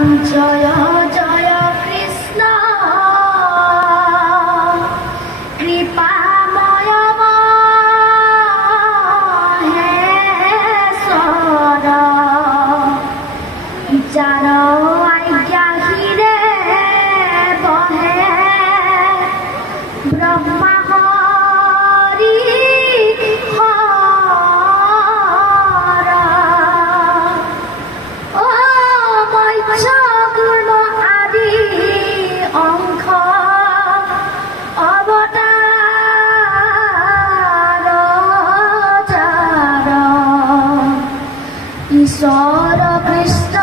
জয় জয় কৃষ্ণ কৃপাময় মহেশ্বর যার আজ্ঞাহীরে বহে ব্রহ্মা হরি ঈশ্বর কৃষ্ণ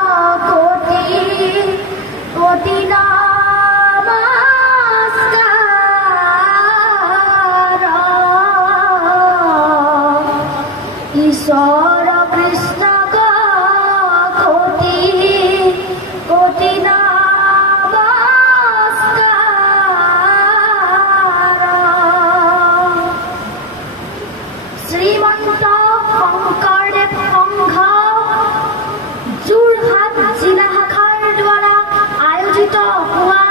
কোটি কোটি নমস্কার ঈশ্বর কৃষ্ণ কোটি কোটি নমস্কার শ্রীমন্ত শংকৰদেৱ সংঘ যোৰহাট জিলা শাখাৰ দ্বাৰা আয়োজিত হোৱা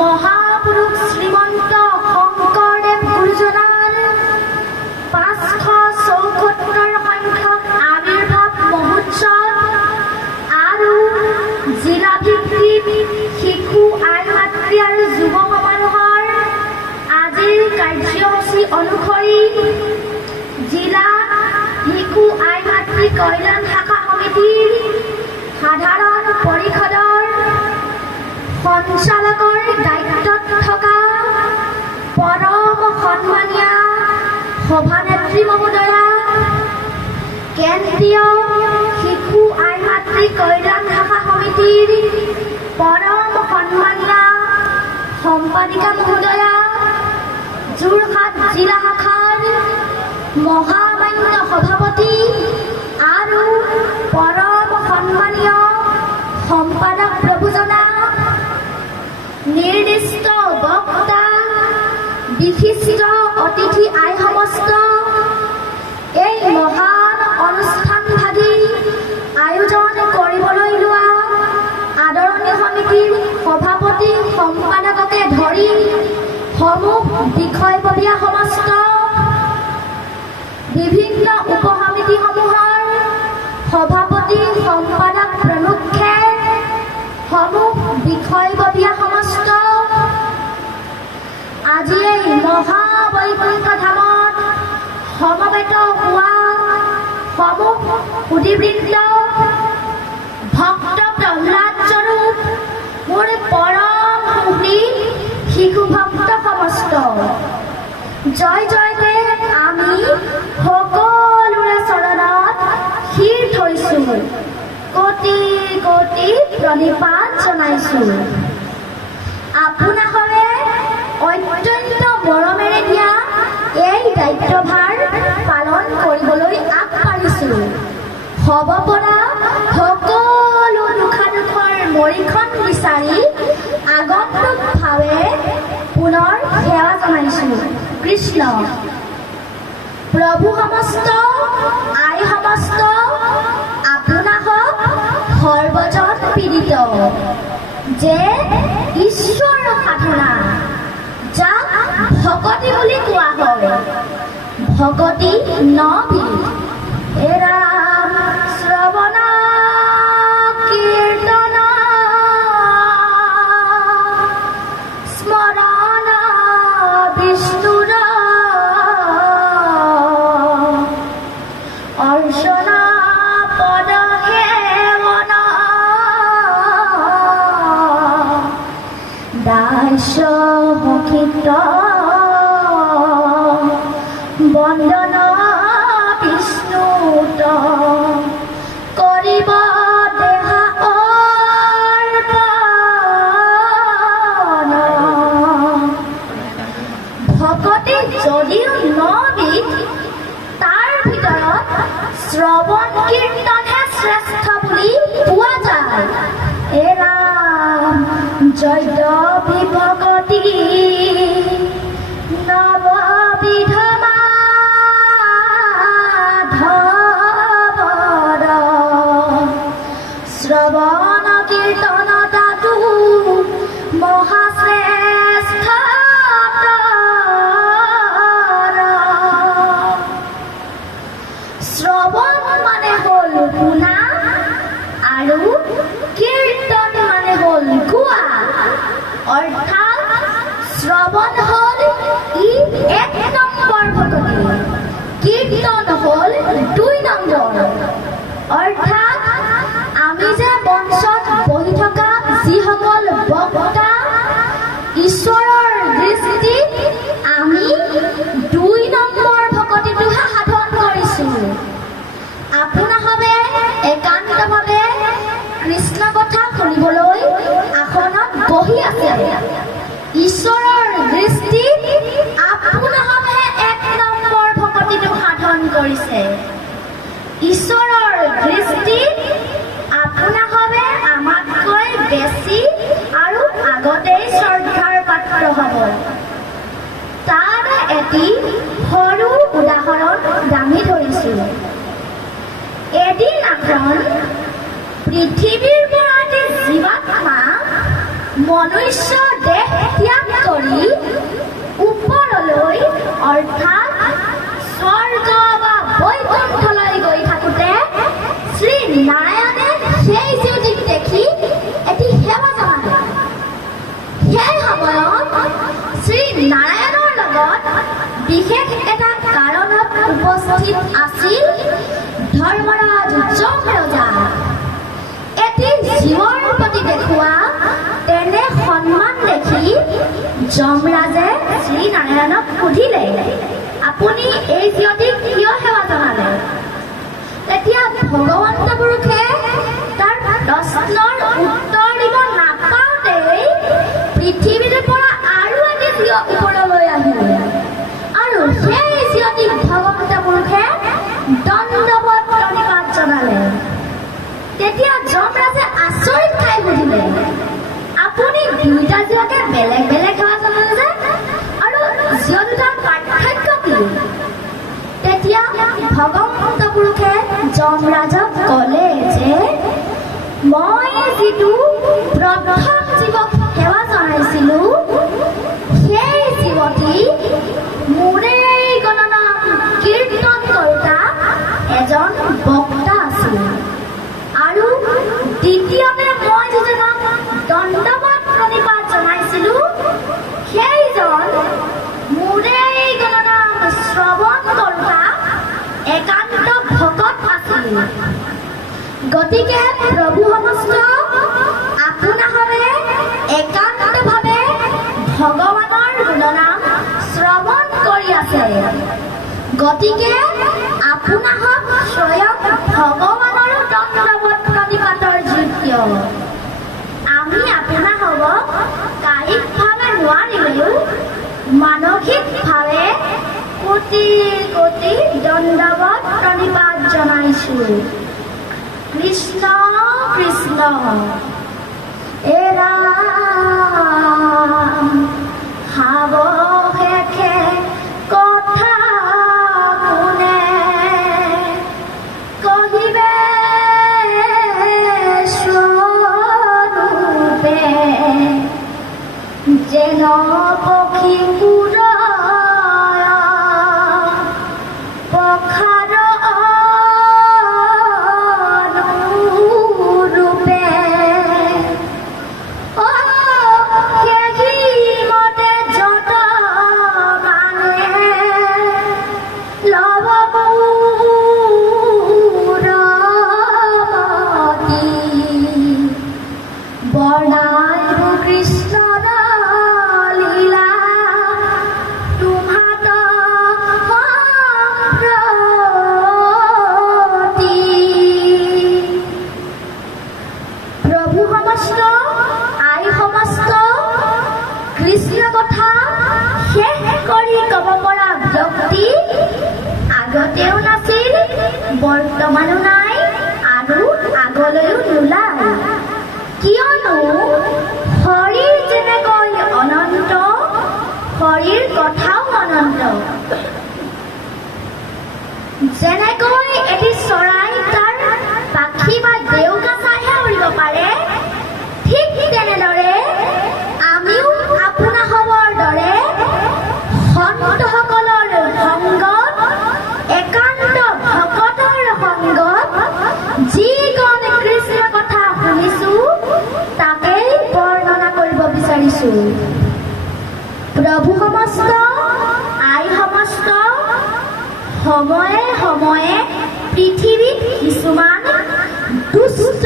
মহাপুৰুষ শ্ৰীমন্ত শংকৰদেৱ গুৰুজনাৰ 574 সংখ্যক আবিৰ্ভাৱ মহোৎসৱ আৰু জিলাভিত্তিক শিশু আই মাতৃ আৰু যুৱ সমাৰোহৰ আজিৰ কাৰ্যসূচী অনুসৰি জিলা শিশু আই মাতৃ কল্যাণ শাখা সমিতিৰ সাধাৰণ পৰিষদৰ সঞ্চালকৰ দায়িত্বত থকা পৰম সন্মানীয়া সভানেত্ৰী মহোদয়া, কেন্দ্ৰীয় শিশু আই মাতৃ কল্যাণ শাখা সমিতিৰ পৰম সন্মানীয়া সম্পাদিকা মহোদয়া, যোৰহাট জিলা শাখাৰ মহামান্য সভাপতি আৰু পৰম সন্মানীয় সম্পাদক প্ৰভুজনা, নিৰ্দিষ্ট বক্তা, বিশিষ্ট অতিথি আই সমস্ত, এই মহান অনুষ্ঠানভাগি আয়োজন কৰিবলৈ লোৱা আদৰণি সমিতিৰ সভাপতি সম্পাদককে ধৰি সমূহ বিষয়ববীয়া সমস্ত বিভিন্ন উপসমিতিসমূহৰ সভাপতি সম্পাদক প্ৰমুখ্যে সমূহ বিষয়ববীয়া সমস্ত আজি এই মহাবৈকুণ্ঠ ধামত সমবেত হোৱা সমূহ সুধীবৃন্দ, ভক্ত প্ৰহ্লাদ স্বৰূপ মোৰ পৰম সুহৃদ শিশু ভক্ত সমস্ত, জয় জয়তে আমি সকলোৰে চৰণত শিৰ থৈছোঁ, কোটি কোটি প্ৰণিপাত জনাইছোঁ। আপোনাসৱে অত্যন্ত মৰমেৰে দিয়া এই দায়িত্বভাৰ পালন কৰিবলৈ আগবাঢ়িছোঁ। হ'ব পৰা সকলো দুখাদুখৰ মৰিখন বিচাৰি আগন্তুক ভাৱে পুনৰ সেৱা জনাইছোঁ। কৃষ্ণ প্ৰভু সমস্ত আই সমস্ত আপোনাক সৰ্বজন পীড়িত যে ঈশ্বৰ সাধনা যাক ভকতি বুলি কোৱা হয়, ভকতি নবিধ এৰা শ্ৰৱণ কীৰ্তন স্মৰণ বিষ্ণুৰ অৰ্চন পদ সেৱন দাস্য সখিত বন্দন বিষ্ণুত কৰিব দেহা অৰ্পণ। ভকতি যদিও নবিধ, তাৰ ভিতৰত শ্ৰৱণ কীৰ্তনহে শ্ৰেষ্ঠ বুলি পোৱা যায়। এ ৰাম যদ্যপি ভকতি নৱবিধ মাধৱৰ শ্ৰৱণ কীৰ্তন তাতো মহাশ্ৰেষ্ঠ শ্ৰৱণ মানে হ'ল শুনা আৰু কীৰ্তন মানে হ'ল গোৱা অৰ্থাৎ শ্ৰৱণ হ'ল ই 1 নম্বৰ ভকতি কীৰ্তন হ'ল 2 নম্বৰ অৰ্থাৎ আমি যে মঞ্চত বহি থকা যিসকল বক্তা ঈশ্বৰৰ দৃষ্টিত আমি 2 নম্বৰ ভকতিটোহে সাধন কৰিছোঁ আপোনাসৱে একান্তভাৱে কৃষ্ণ কথা শুনিবলৈ আসনত বহি আছে ঈশ্বৰৰ দৃষ্টিত আপোনাসৱে 1 নম্বৰ ভকতিটো সাধন কৰিছে ঈশ্বৰৰ দৃষ্টিত আপোনাসৱে আমাতকৈ বেছি আৰু আগতেই শ্ৰদ্ধাৰ পাত্ৰ হ'ব তাৰ এটি সৰু উদাহৰণ দাঙি ধৰিছোঁ এদিনাখন পৃথিৱীৰ পৰা জীৱাত্মা মনুষ্য দেহ ত্যাগ কৰি ওপৰলৈ অৰ্থাৎ স্বৰ্গ বা বৈকুণ্ঠলৈ গৈ থাকোঁতে শ্ৰী নাৰায়ণে সেই জ্যোতিক দেখি এটি সেৱা জনালে সেই সময়ত শ্ৰী নাৰায়ণৰ লগত বিশেষ এটা কাৰণত উপস্থিত আছিল ধৰ্মৰাজ যম ৰজা এটি জীৱৰ প্ৰতি দেখুওৱা তেনে সন্মান দেখি যমৰাজে শ্ৰী নাৰায়ণক সুধিলে আপুনি এই জ্যোতিক কিয় সেৱা জনালে তেতিয়া ভগৱন্ত পুৰুষে তাৰ প্ৰশ্নৰ উত্তৰ দিব নাপাওঁতেই পৃথিৱীৰ পৰা আৰু এটি জীৱ ওপৰলৈ আহিল আৰু সেই জ্যোতিক ভগৱন্ত পুৰুষে দণ্ডৱত প্ৰণিপাত জনালে তেতিয়া যমৰাজে আচৰিত খাই সুধিলে আপুনি 2টা জীৱকে বেলেগ বেলেগ সেৱা জনালে যে আৰু জীৱ দুটাৰ পাৰ্থক্য কি তেতিয়া ভগৱন্ত পুৰুষে যমৰাজক ক'লে যে মই যিটো প্ৰথম জীৱক সেৱা জনাইছিলোঁ সেই জীৱটি মোৰে গণনাম কীৰ্তন কৰোঁতা এজন বক্তা আছিল আৰু দ্বিতীয়তে মই যিজনক দণ্ডৱত প্ৰণিপাত জনাইছিলোঁ সেইজন মোৰে গণনাম শ্ৰৱণ কৰোঁতা একান্ত ভকত আছিল গতিকে প্ৰভু সমস্ত আপোনাসৱে একান্তভাৱে ভগৱানৰ গুণনাম শ্ৰৱণ কৰি আছে গতিকে আপোনাসক স্বয়ং ভগৱানৰো দণ্ডৱত প্ৰণিপাতৰ যোগ্য আমি আপোনাসৱক কায়িকভাৱে নোৱাৰিলেও মানসিকভাৱে কোটি কোটি দণ্ডৱত প্ৰণিপাত জনাইছোঁ কৃষ্ণ কৃষ্ণ এ ৰাম সাৱশেষে কথা কোনে কহিবে স্বৰূপে যেন পক্ষী আগতেও নাছিল বৰ্তমানো নাই আৰু আগলৈও নোলায় কিয়নো শৰীৰ যেনেকৈ অনন্ত শৰীৰ কথাও অনন্ত যেনেকৈ এটি চৰাই তাৰ পাখি বা দেউকা চাইহে উৰিব কৰিছো। প্ৰভু সমস্ত, আই সমস্ত, সময়ে সময়ে পৃথিৱীত কিছুমান দুষ্ট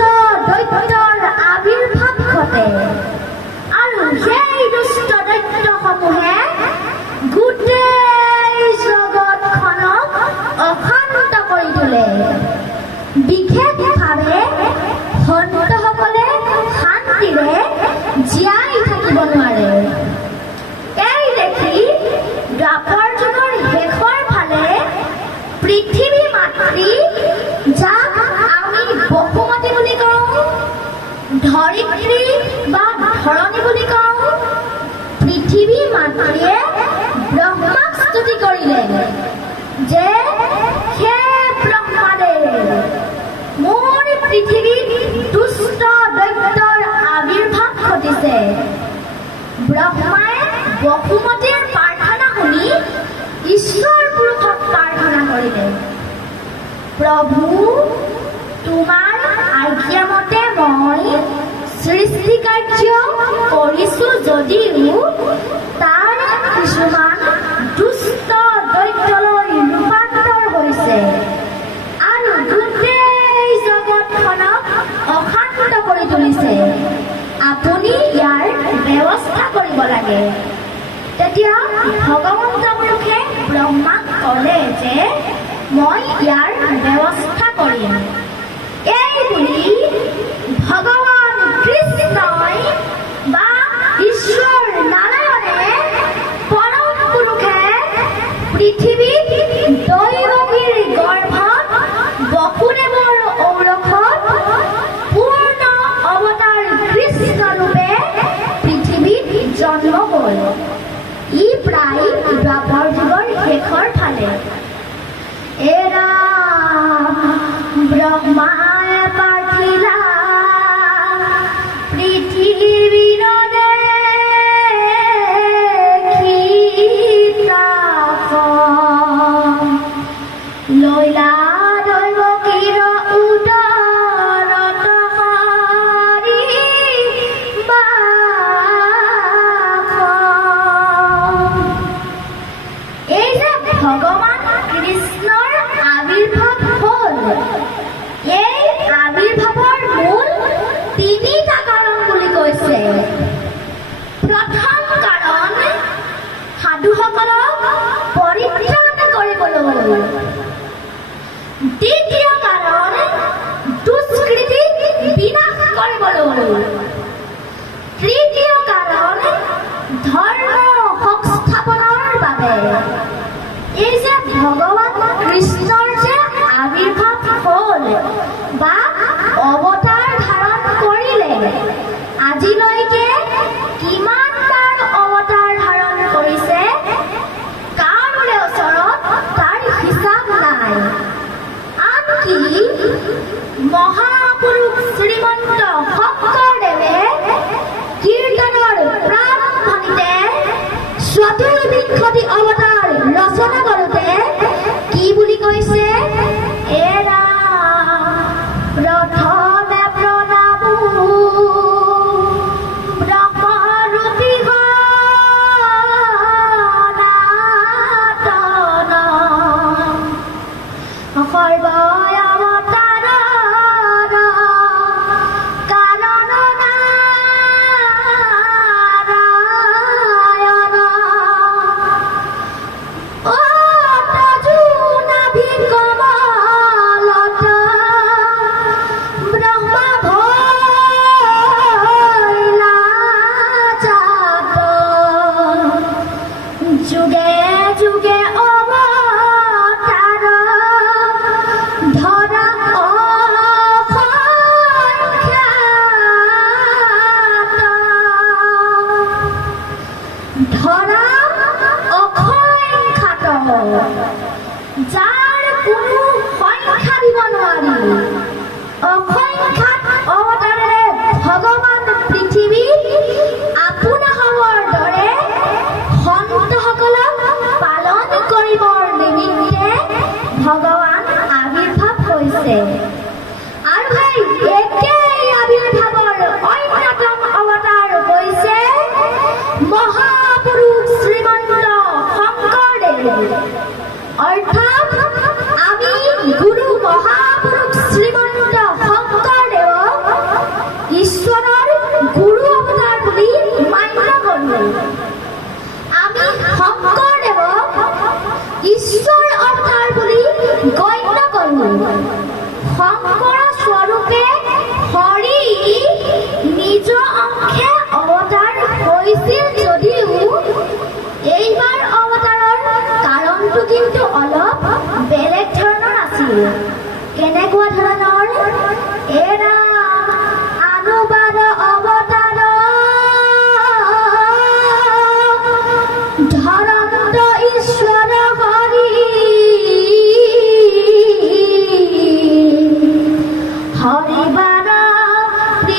দৈত্যৰ আবিৰ্ভাৱ ঘটে আৰু সেই দুষ্ট দৈত্যসমূহে গোটেই জগতখনক অশান্ত কৰি তোলে। বিশেষভাৱে সন্তসকলে শান্তিৰে জীয়াই থাকিব নোৱাৰে। এই দেখি দ্বাপৰ যুগৰ শেষৰ ফালে পৃথিৱী মাতৃ, যাক আমি বসুমতী বুলি কওঁ, ধৰিত্ৰী বা ধৰণী বুলি কওঁ, পৃথিৱী মাতৃয়ে ব্ৰহ্মাক স্তুতি কৰিলে যে হে ব্ৰহ্মাদেৱ, মোৰ পৃথিৱীত দুষ্ট দৈত্যৰ আবিৰ্ভাৱ ঘটিছে। ব্ৰহ্মাই বসুমতীৰ প্ৰাৰ্থনা শুনি ঈশ্বৰ পুৰুষক প্ৰাৰ্থনা কৰিলে, প্ৰভু, তোমাৰ আজ্ঞামতে মই সৃষ্টি কাৰ্য কৰিছো যদিও তাৰ কিছুমান দুষ্ট দৈত্যলৈ ৰূপান্তৰ হৈছে আৰু গোটেই জগতখনক অশান্ত কৰি তুলিছে। আপুনি ইয়াৰ ব্যৱস্থা কৰিব লাগে। তেতিয়া ভগৱন্ত পুৰুষে ব্ৰহ্মাক ক'লে যে মই ইয়াৰ ব্যৱস্থা কৰিম। এই বুলি ভগৱান কৃষ্ণই বা ঈশ্বৰ নাৰায়ণে পৰম পুৰুষে পৃথিৱীত দৈৱকীৰ গৰ্ভত বসুদেৱৰ ঔৰসত পূৰ্ণ অৱতাৰ কৃষ্ণ ৰূপে পৃথিৱীত জন্ম হ'ল। ই প্ৰায় দ্বাপৰ যুগৰ শেষৰ ফালে। এৰা ব্ৰহ্মাই পাঠিলা পৃথিৱীৰ লৈলা দৈৱকীৰ উদৰত হৰি এই যে ভগৱান কৃষ্ণৰ আবিৰ্ভাৱ হ'ল, এই আবিৰ্ভাৱৰ মূল তিনিটা কাৰণ বুলি কৈছে। প্ৰথম কাৰণ, সাধুসকলক পৰিত্ৰাণ কৰিবলৈ। দ্বিতীয় কাৰণ, দুষ্কৃতিক বিনাশ কৰিবলৈ। তৃতীয় কাৰণ, ধৰ্ম সংস্থাপনৰ বাবে। এই যে ভগৱান কৃষ্ণৰ যে আবিৰ্ভাৱ হ'ল বা অৱতাৰ ধাৰণ কৰিলে, আজিলৈকে কিমানবাৰ অৱতাৰ ধাৰণ কৰিছে কাৰোৰে ওচৰত তাৰ হিচাপ নাই। আনকি মহাপুৰুষ শ্ৰীমন্ত শংকৰদেৱে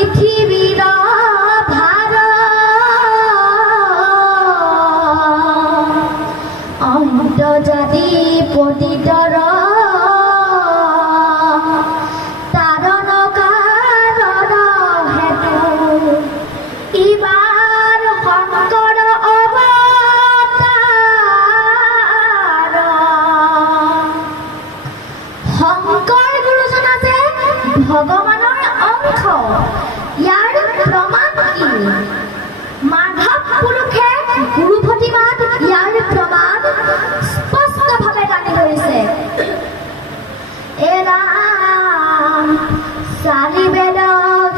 পৃথিৱীৰ ভাৰ অন্তৰ্জাতি পতিতৰ ভগৱানৰ অংশ ইয়াৰ প্ৰমাণ কি মাধৱ পুৰুষে গুৰু প্ৰতিমাত ইয়াৰ প্ৰমাণ স্পষ্টভাৱে দাঙি ধৰিছে এৰাম চাৰি বেদ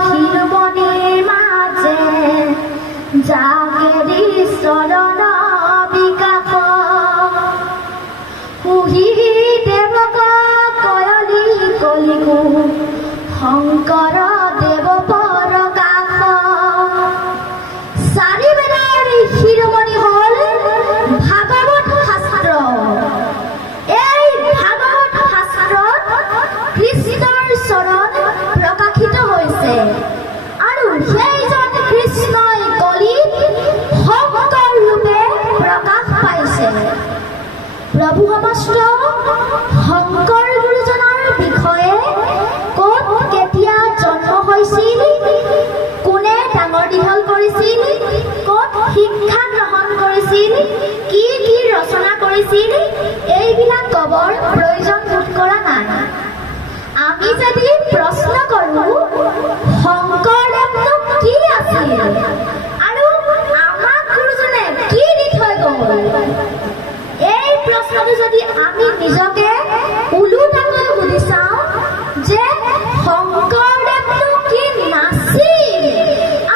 শিৰোমণিৰ মাজে জাগেৰি চৰণ বিকাশ কুহি দেৱক কয়লি কলিকো শংকৰ দেৱ পৰকাশ চাৰি বেদৰ শিৰোমণি হ'ল ভাগৱত শাস্ত্ৰ এই ভাগৱত শাস্ত্ৰত কৃষ্ণৰ চৰণ প্ৰকাশিত হৈছে আৰু সেইজন কৃষ্ণই কলিত শংকৰ ৰূপে প্ৰকাশ পাইছে প্ৰভু সমস্ত শংকৰ গুৰুজনৰ বিষয়ে কেতিয়া জন্ম হৈছিল কোনে ডাঙৰ দীঘল কৰিছিল ক'ত শিক্ষা গ্ৰহণ কৰিছিল কি কি ৰচনা কৰিছিল এইবিলাক ক'বৰ প্ৰয়োজন বোধ কৰা নাই আমি যদি প্ৰশ্ন কৰোঁ শংকৰদেৱনো কি আছিল আৰু আমাক গুৰুজনে কি দি থৈ গ'ল এই প্ৰশ্নটো যদি আমি নিজকে ওলোটাকৈ সুধি চাওঁ যে শংকৰদেৱনো কি নাছিল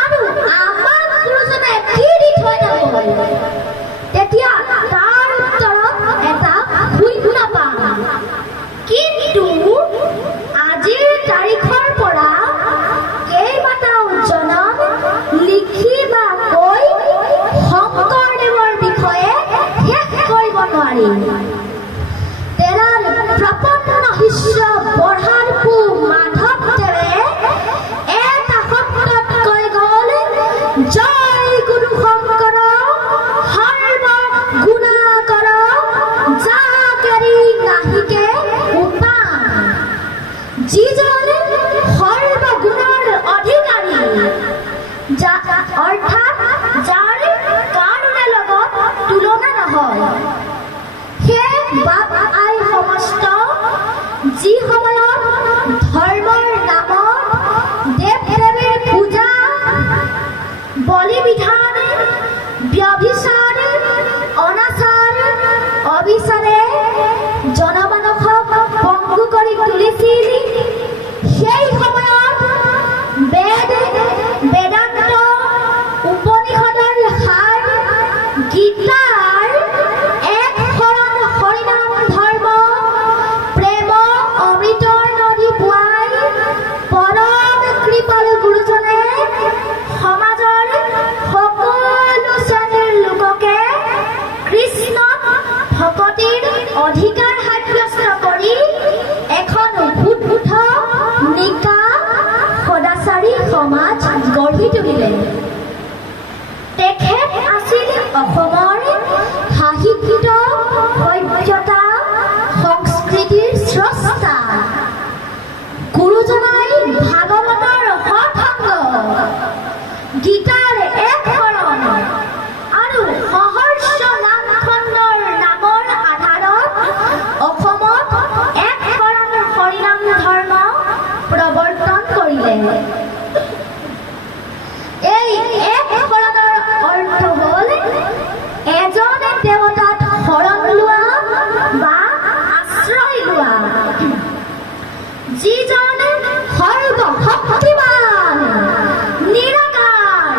আৰু আমাক গুৰুজনে কি দি থৈ গ'ল তেতিয়া তাৰ উত্তৰত এটা শূন্য পাম কিন্তু আজিৰ তাৰিখৰ পৰা কেইবাটাও জনক লিখি বা কৈ শংকৰদেৱৰ বিষয়ে শেষ কৰিব নোৱাৰি তেৰাৰ প্ৰপন্ন শিষ্য বঢ়াৰপু মাধৱদেৱে এটা শব্দত কৈ গ'ল জয় গুৰু শংকৰ সৰ্ব গুণাকৰ জাগেৰি নাহিকে উপান যিজন সৰ্বগুণৰ অধিকাৰী অৰ্থাৎ যাৰ কাৰোৰে লগত তুলনা নহয় সেই বাপ আই সমস্ত যি সময়ত ধৰ্মৰ নামত দেৱ দেৱীৰ পূজা বলি বিধান ব্যভিচাৰ অনাচাৰ অবিচাৰে জনমানসক পংগু কৰি তুলিছিল সেই সময়ত বেদান্ত উপনিষদৰ সাৰ গীতাৰ এক শৰণ হৰিনাম ধৰ্ম প্ৰেম অমৃতৰ নদী পোৱাই পৰম কৃপাল গুৰুজনে সমাজৰ সকলো শ্ৰেণীৰ লোককে কৃষ্ণক ভকতিৰ অধিকাৰ সাব্যস্ত কৰি এখন উদ্ভুত নিকা সদাচাৰী সমাজ গঢ়ি তুলিলে তেখেত আছিল অসমৰ সাহিত্য সভ্যতা সংস্কৃতিৰ স্ৰষ্টা গুৰুজনাই ভাগৱতৰ সৎসংগ গীতাৰ এক শৰণ আৰু সহৰ্ষ নামখণ্ডৰ নামৰ আধাৰত অসমত এক শৰণ হৰিনাম ধৰ্ম প্ৰৱৰ্তন কৰিলে এই এক শৰণৰ অৰ্থ হ'ল এজন দেৱতাত শৰণ লোৱা বা আশ্ৰয় লোৱা যিজন সৰ্বশক্তিমান নিৰাকাৰ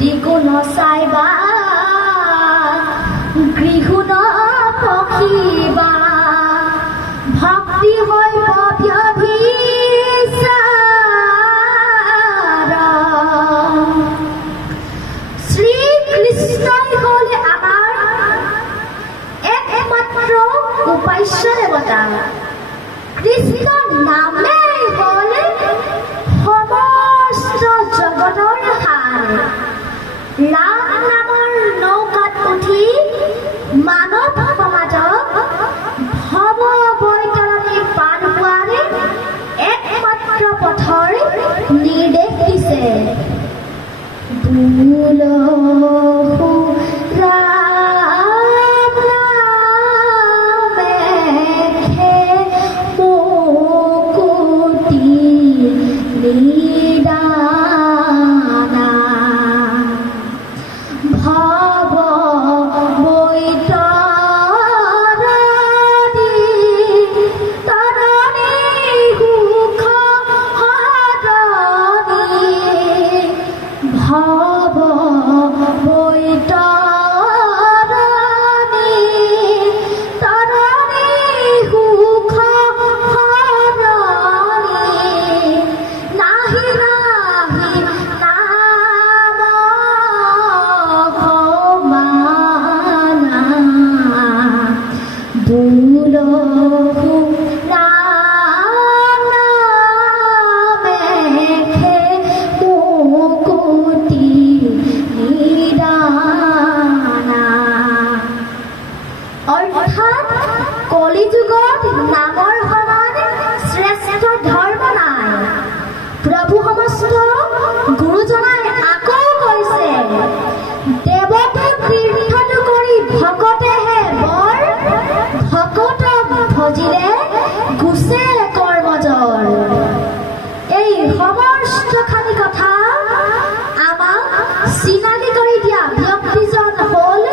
দিকো নচাইবা গৃহুণ পখিবা ভক্তি হৈ অভ্যভিচাৰ শ্ৰীকৃষ্ণই হ'ল আমাৰ একমাত্ৰ উপাস্য দেৱতা। কৃষ্ণ নামেই হ'ল সমস্ত জগতৰ সাৰ। ৰাম নামৰ নৌকাত উঠি মানৱ সমাজক ভৱ বৈতৰণি পাৰ হোৱাৰ একমাত্ৰ পথৰ নিৰ্দেশ দিছে। দুলহু ৰাম নামেহে মুকুতি নিদানা ভৱ বৈতৰণি তৰণি সুখ হৰণি ভৱ বৈতৰণি তৰণি সুখ হৰণি নাহি নাহি নাম সমানা দুলহু ৰাম নামেহে মুকুতি নিদানা। অৰ্থাৎ কলিযুগত নামৰ সমান শ্ৰেষ্ঠ ধৰ্ম নাই। প্ৰভু সমস্ত গুৰুজনাই আকৌ কৈছে, দেৱতাক তীৰ্থটো কৰি ভকতেহে বৰ, ভকতক ভজিলে গুচে কৰ্মজৰ। এই সমস্তখানি কথা আমাক চিনাকি কৰি দিয়া ব্যক্তিজন হ'ল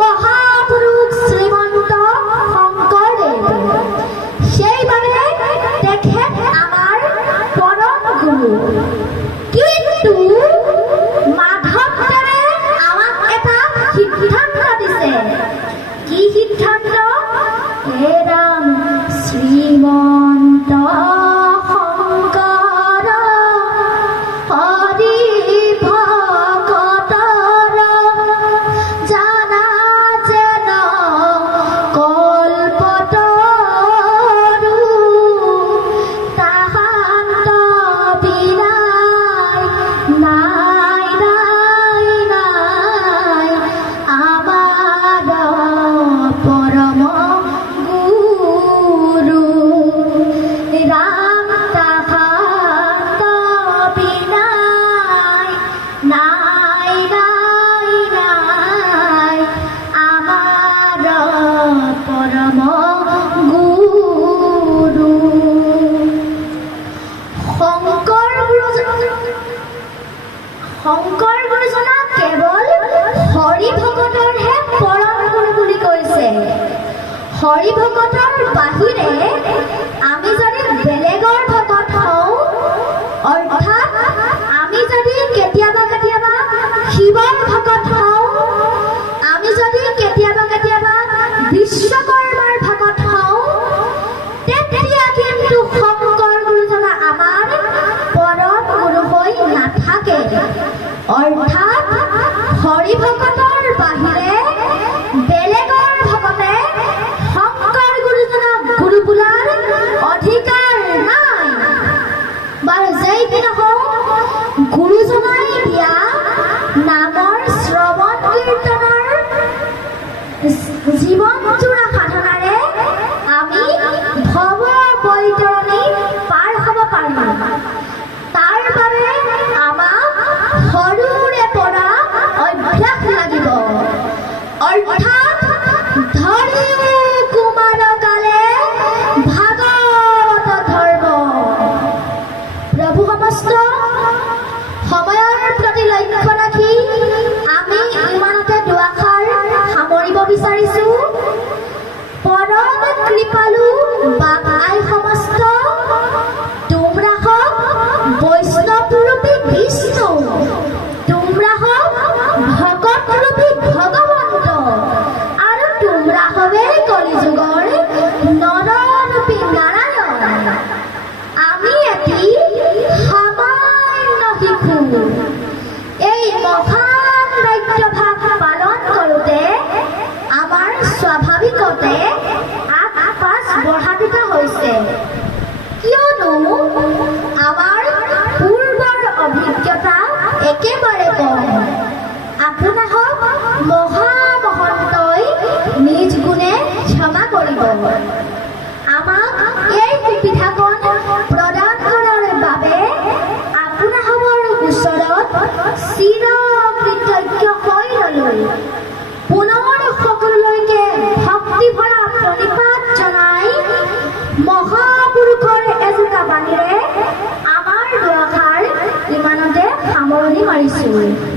মহাপুৰুষ শ্ৰীমন্ত শংকৰদেৱ। সেইবাবে তেখেত আমাৰ পৰম গুৰু। কিন্তু মাধৱদেৱে আমাক এটা সিদ্ধান্ত দিছে। কি সিদ্ধান্ত? হে ৰাম শ্ৰীমন্ত শংকৰ হৰি ভকতৰ জানা যেন কল্পতৰু তাহান্ত বিনাই নাই নাই নাই আমাৰ পৰম গুৰু ৰাম তাহান্ত বিনাই নাই নাই নাই আমাৰ পৰম গুৰু। শংকৰ গুৰুজনা কেৱল হৰি ভকতৰহে পৰম গুৰু বুলি কৈছে। হৰি ভকতৰ বাহিৰে আমি যদি বেলেগৰ ভকত হওঁ, অৰ্থাৎ আমি যদি কেতিয়াবা কেতিয়াবা শিৱৰ ভকত হওঁ, আমি যদি কেতিয়াবা কেতিয়াবা বিশ্বকৰ্মাৰ ভকত হওঁ, তেতিয়া কিন্তু শংকৰ গুৰুজনা আমাৰ পৰম গুৰু হৈ নাথাকে। অৰ্থাৎ হৰি ভকতৰ বাহিৰে বেলেগৰ ভকতে শংকৰ গুৰুজনাক গুৰু বোলাৰ অধিকাৰ নাই। বাৰু যেই কি নহওক, গুৰুজনাই দিয়া নামৰ শ্ৰৱণ কীৰ্তনৰ জীৱনজোৰা সাধনাৰে আমি ভৱ বৈতৰণি পাৰ হ'ব পাৰিম। তাৰ বাবে আমাক সৰুৰে পৰা অভ্যাস লাগিব। অৰ্থাৎ ধৰিও কুমাৰ কালে ভাগৱত ধৰ্ম। প্ৰভু সমস্ত সময়ৰ প্ৰতি লক্ষ্য ৰাখি আমি ইমানতে দুআষাৰ সামৰিব বিচাৰিছো। পৰম কৃপালু বাপ আই সমস্ত তোমৰা হক বৈষ্ণৱ ৰূপী বিষ্ণু, তোমৰা হক মহামহন্তই নিজ গুণে ক্ষমা কৰিব। আমাক এই সুবিধাকণ প্ৰদান কৰাৰ বাবে আপোনালোকৰ ওচৰত চিৰকৃতজ্ঞ হৈ ৰ'লো। পুনৰ সকলোলৈকে ভক্তি ভৰা প্ৰণিপাত জনাই মহাপুৰুষৰ এজোটা বাণীৰে আমাৰ দুআষাৰ ইমানতে সামৰণি মাৰিছোঁ।